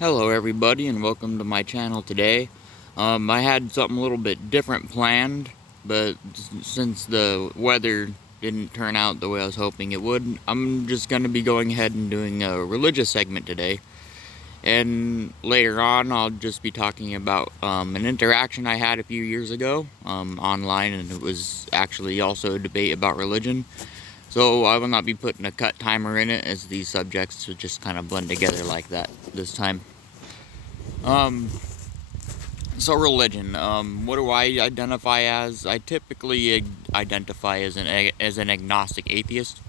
Hello everybody and welcome to my channel today. I had something a little bit different planned, but since the weather didn't turn out the way I was hoping it would, I'm just going to be going ahead and doing a religious segment today. And later on I'll just be talking about an interaction I had a few years ago online, and it was actually also a debate about religion. So I will not be putting a cut timer in it, as these subjects will just kind of blend together like that this time. Um, so religion. What do I identify as? I typically identify as an agnostic atheist.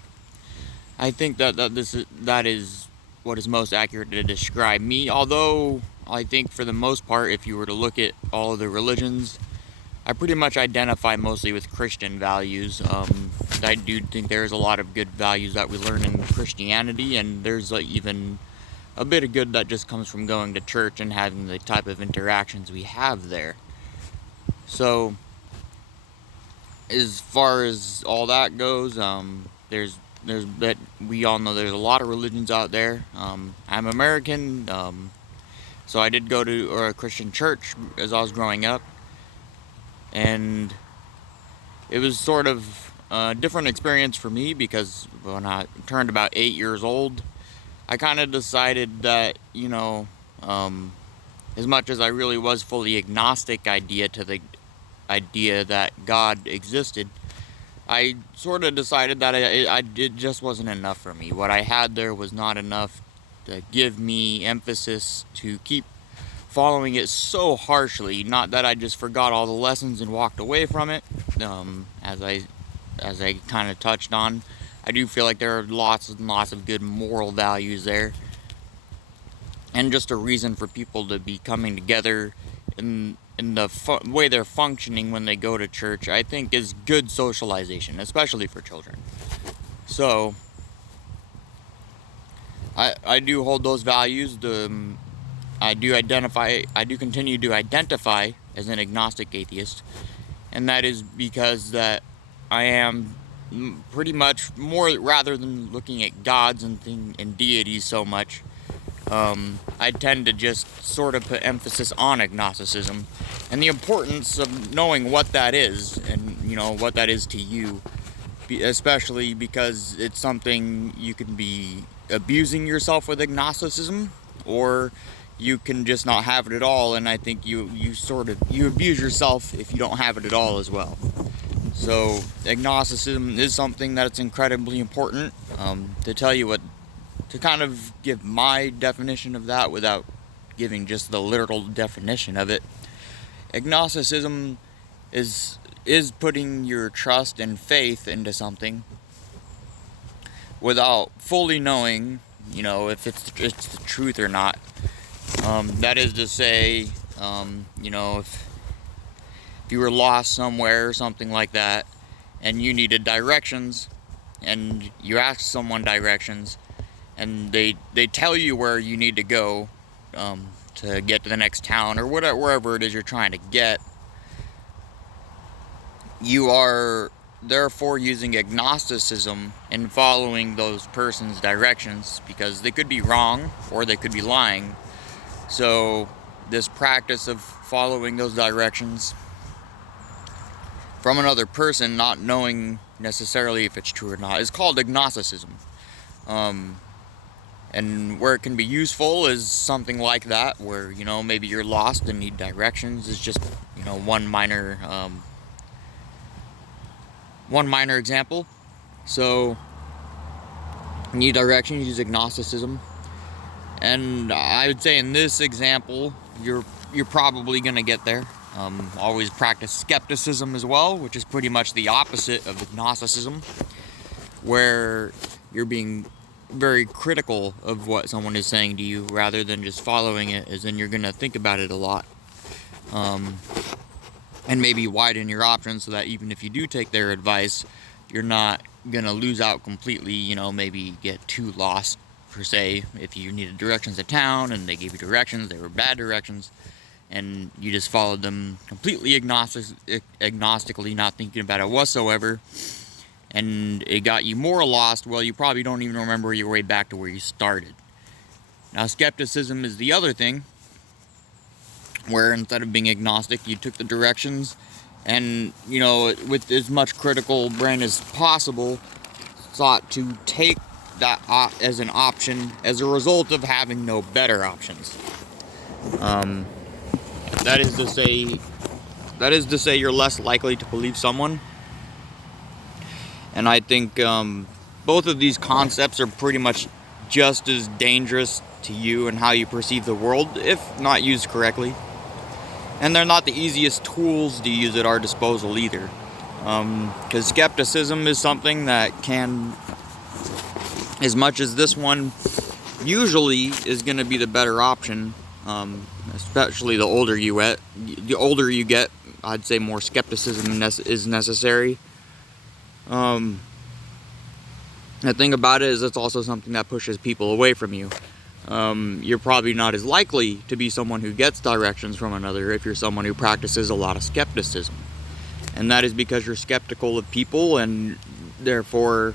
I think that is what is most accurate to describe me. Although I think for the most part, if you were to look at all of the religions, I pretty much identify mostly with Christian values. I do think there's a lot of good values that we learn in Christianity, and there's even a bit of good that just comes from going to church and having the type of interactions we have there. So, as far as all that goes, there's that we all know there's a lot of religions out there. I'm American, so I did go to a Christian church as I was growing up, and it was sort of a different experience for me because when I turned about 8 years old, I kind of decided that, as much as I really was fully agnostic to the idea that God existed, I sort of decided that it just wasn't enough for me. What I had there was not enough to give me emphasis to keep following it so harshly. Not that I just forgot all the lessons and walked away from it, as I kind of touched on. I do feel like there are lots and lots of good moral values there, and just a reason for people to be coming together in the way they're functioning when they go to church, I think is good socialization, especially for children. So, I do hold those values. I do continue to identify as an agnostic atheist, and that is because that I am pretty much more, rather than looking at gods and deities so much. I tend to just sort of put emphasis on agnosticism and the importance of knowing what that is, and what that is to you, especially because it's something you can be abusing yourself with agnosticism, or you can just not have it at all. And I think you abuse yourself if you don't have it at all as well. So agnosticism is something that's incredibly important. To kind of give my definition of that without giving just the literal definition of it, agnosticism is putting your trust and faith into something without fully knowing, if it's the truth or not. That is to say, if you were lost somewhere or something like that, and you needed directions, and you ask someone directions, and they tell you where you need to go to get to the next town or wherever it is you're trying to get, you are therefore using agnosticism and following those person's directions, because they could be wrong or they could be lying. So this practice of following those directions from another person, not knowing necessarily if it's true or not, is called agnosticism. And where it can be useful is something like that, where maybe you're lost and need directions. Is just one minor example. So you need directions, use agnosticism. And I would say in this example, you're probably gonna get there. Always practice skepticism as well, which is pretty much the opposite of agnosticism, where you're being very critical of what someone is saying to you rather than just following it, as in you're gonna think about it a lot, and maybe widen your options so that even if you do take their advice, you're not gonna lose out completely. Maybe get too lost per se. If you needed directions to town and they gave you directions, they were bad directions, and you just followed them completely agnostically, not thinking about it whatsoever, and it got you more lost, well, you probably don't even remember your way back to where you started. Now, skepticism is the other thing, where instead of being agnostic, you took the directions and, you know, with as much critical brain as possible, sought to take that as an option as a result of having no better options. That is to say you're less likely to believe someone. And I think both of these concepts are pretty much just as dangerous to you and how you perceive the world, if not used correctly. And they're not the easiest tools to use at our disposal either. Because skepticism is something that can, as much as this one usually is going to be the better option, especially the older you get, I'd say more skepticism is necessary. The thing about it is it's also something that pushes people away from you. You're probably not as likely to be someone who gets directions from another if you're someone who practices a lot of skepticism. And that is because you're skeptical of people, and therefore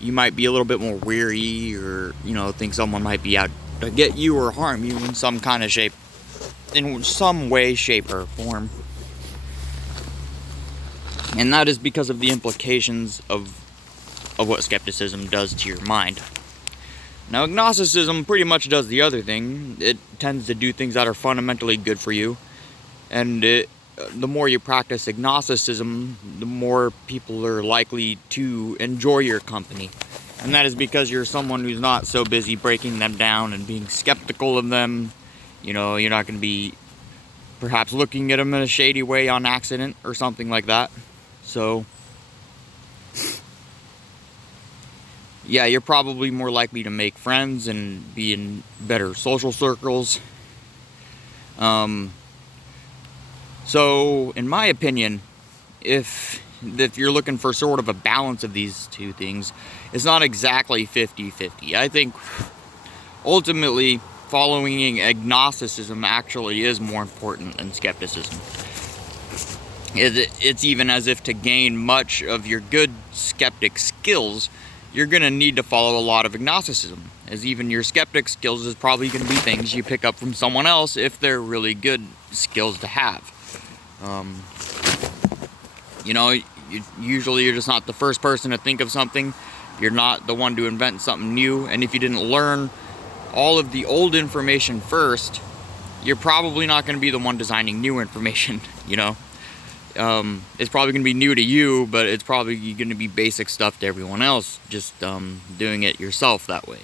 you might be a little bit more weary, or, you know, think someone might be out to get you or harm you in some kind of shape, in some way, shape, or form. And that is because of the implications of what skepticism does to your mind. Now, agnosticism pretty much does the other thing. It tends to do things that are fundamentally good for you. And the more you practice agnosticism, the more people are likely to enjoy your company. And that is because you're someone who's not so busy breaking them down and being skeptical of them. You know, you're not going to be perhaps looking at them in a shady way on accident or something like that. So, yeah, you're probably more likely to make friends and be in better social circles. So, in my opinion, if you're looking for sort of a balance of these two things, it's not exactly 50-50. I think ultimately following agnosticism actually is more important than skepticism. It's even as if to gain much of your good skeptic skills, you're going to need to follow a lot of agnosticism, as even your skeptic skills is probably going to be things you pick up from someone else if they're really good skills to have. You know, usually you're just not the first person to think of something. You're not the one to invent something new. And if you didn't learn all of the old information first, you're probably not going to be the one designing new information, you know. It's probably going to be new to you, but it's probably going to be basic stuff to everyone else, just doing it yourself that way.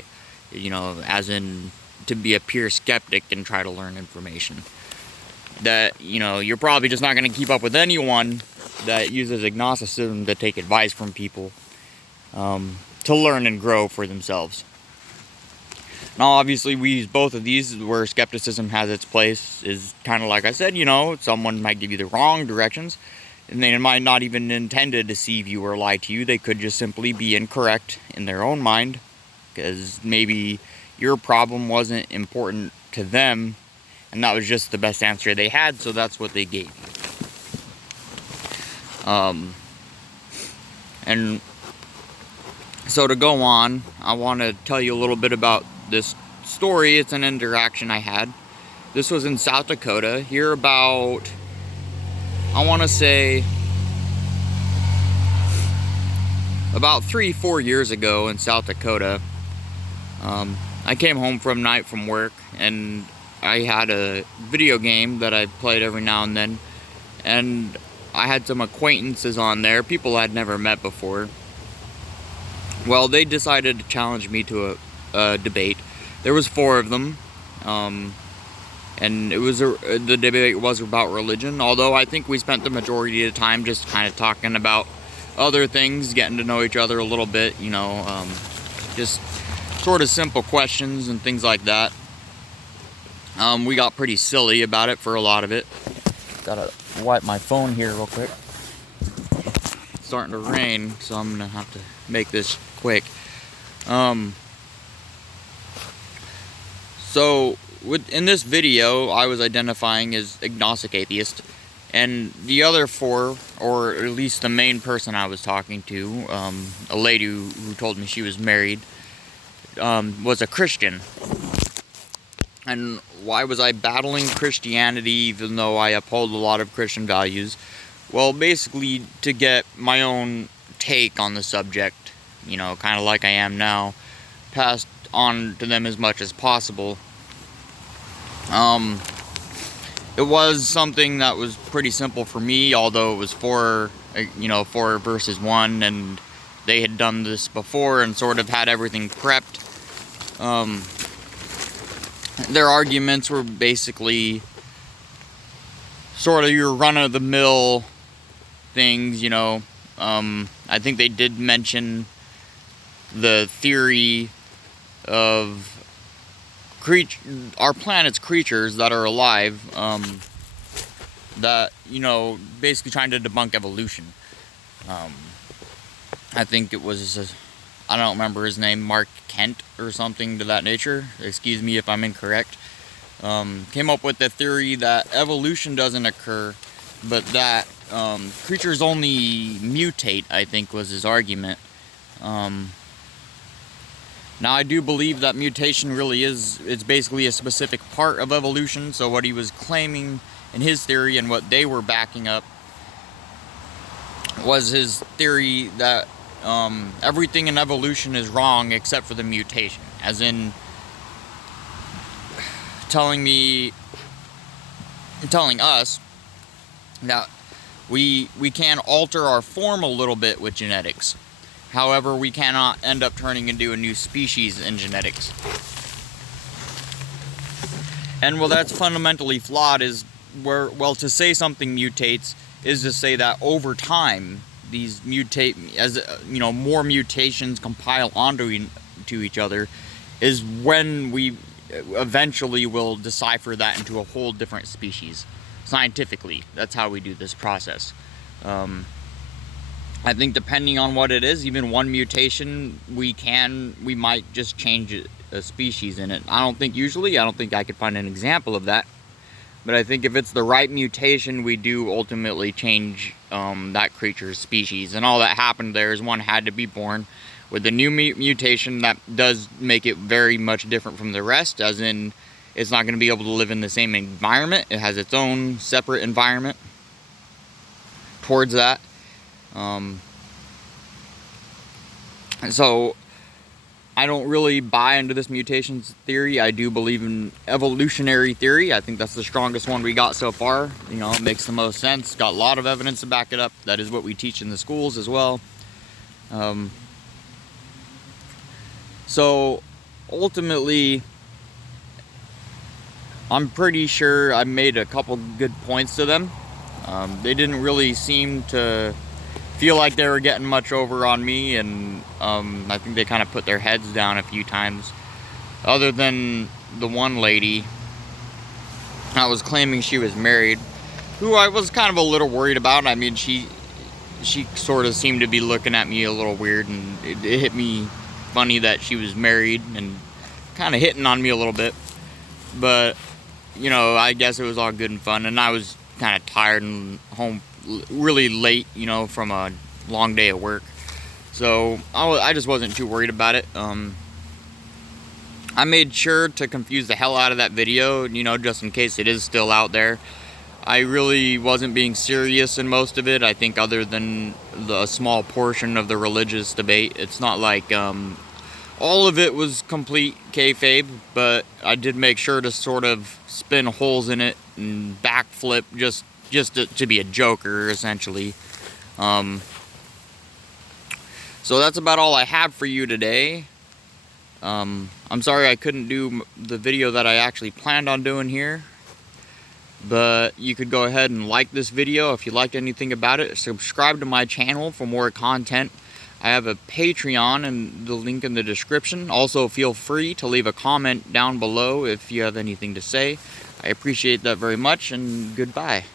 You know, as in to be a pure skeptic and try to learn information. That, you know, you're probably just not going to keep up with anyone that uses agnosticism to take advice from people, to learn and grow for themselves. Now, obviously, we use both of these where skepticism has its place. Is kind of like I said, you know, someone might give you the wrong directions, and they might not even intend to deceive you or lie to you. They could just simply be incorrect in their own mind, because maybe your problem wasn't important to them, and that was just the best answer they had, so that's what they gave you. And so to go on, I want to tell you a little bit about this story. It's an interaction I had. This was in South Dakota, here about, I want to say, about 3-4 years ago in South Dakota. I came home from night from work, and I had a video game that I played every now and then, and I had some acquaintances on there, people I'd never met before. Well, they decided to challenge me to a debate. There was 4 of them, and it was the debate was about religion, although I think we spent the majority of the time just kind of talking about other things, getting to know each other a little bit, you know, just sort of simple questions and things like that. We got pretty silly about it for a lot of it. Gotta wipe my phone here real quick. It's starting to rain, so I'm gonna have to make this quick. So in this video, I was identifying as agnostic atheist, and the other 4, or at least the main person I was talking to, a lady who told me she was married, was a Christian. And why was I battling Christianity even though I uphold a lot of Christian values? Well, basically to get my own take on the subject, you know, kind of like I am now, passed on to them as much as possible. It was something that was pretty simple for me, although it was 4 versus 1, and they had done this before and sort of had everything prepped. Their arguments were basically sort of your run-of-the-mill things, you know. I think they did mention the theory of our planet's creatures that are alive, that, you know, basically trying to debunk evolution. I think it was, I don't remember his name, Mark Kent or something to that nature. Excuse me if I'm incorrect. Came up with the theory that evolution doesn't occur, but that creatures only mutate, I think was his argument. Now, I do believe that mutation really it's basically a specific part of evolution. So what he was claiming in his theory and what they were backing up was his theory that everything in evolution is wrong except for the mutation. As in telling us that we can alter our form a little bit with genetics. However, we cannot end up turning into a new species in genetics. And well, that's fundamentally flawed, to say something mutates is to say that over time, these mutate, as you know, more mutations compile onto each other, is when we eventually will decipher that into a whole different species. Scientifically, that's how we do this process. I think depending on what it is, even one mutation, we might just change a species in it. I don't think I could find an example of that. But I think if it's the right mutation, we do ultimately change that creature's species. And all that happened there is one had to be born with a new mutation that does make it very much different from the rest, as in it's not going to be able to live in the same environment. It has its own separate environment towards that. So I don't really buy into this mutations theory. I do believe in evolutionary theory. I think that's the strongest one we got so far. You know, it makes the most sense. Got a lot of evidence to back it up. That is what we teach in the schools as well. So ultimately, I'm pretty sure I made a couple good points to them. They didn't really seem to feel like they were getting much over on me, and I think they kind of put their heads down a few times. Other than the one lady that was claiming she was married, who I was kind of a little worried about. I mean, she sort of seemed to be looking at me a little weird, and it hit me funny that she was married and kind of hitting on me a little bit. But, you know, I guess it was all good and fun, and I was kind of tired and home really late, you know, from a long day at work. So I just wasn't too worried about it. I made sure to confuse the hell out of that video, you know, just in case it is still out there. I really wasn't being serious in most of it. I think other than a small portion of the religious debate, it's not like all of it was complete kayfabe, but I did make sure to sort of spin holes in it and backflip just to be a joker, essentially. So that's about all I have for you today. I'm sorry I couldn't do the video that I actually planned on doing here, but you could go ahead and like this video if you liked anything about it. Subscribe to my channel for more content. I have a Patreon and the link in the description. Also, feel free to leave a comment down below if you have anything to say. I appreciate that very much, and goodbye.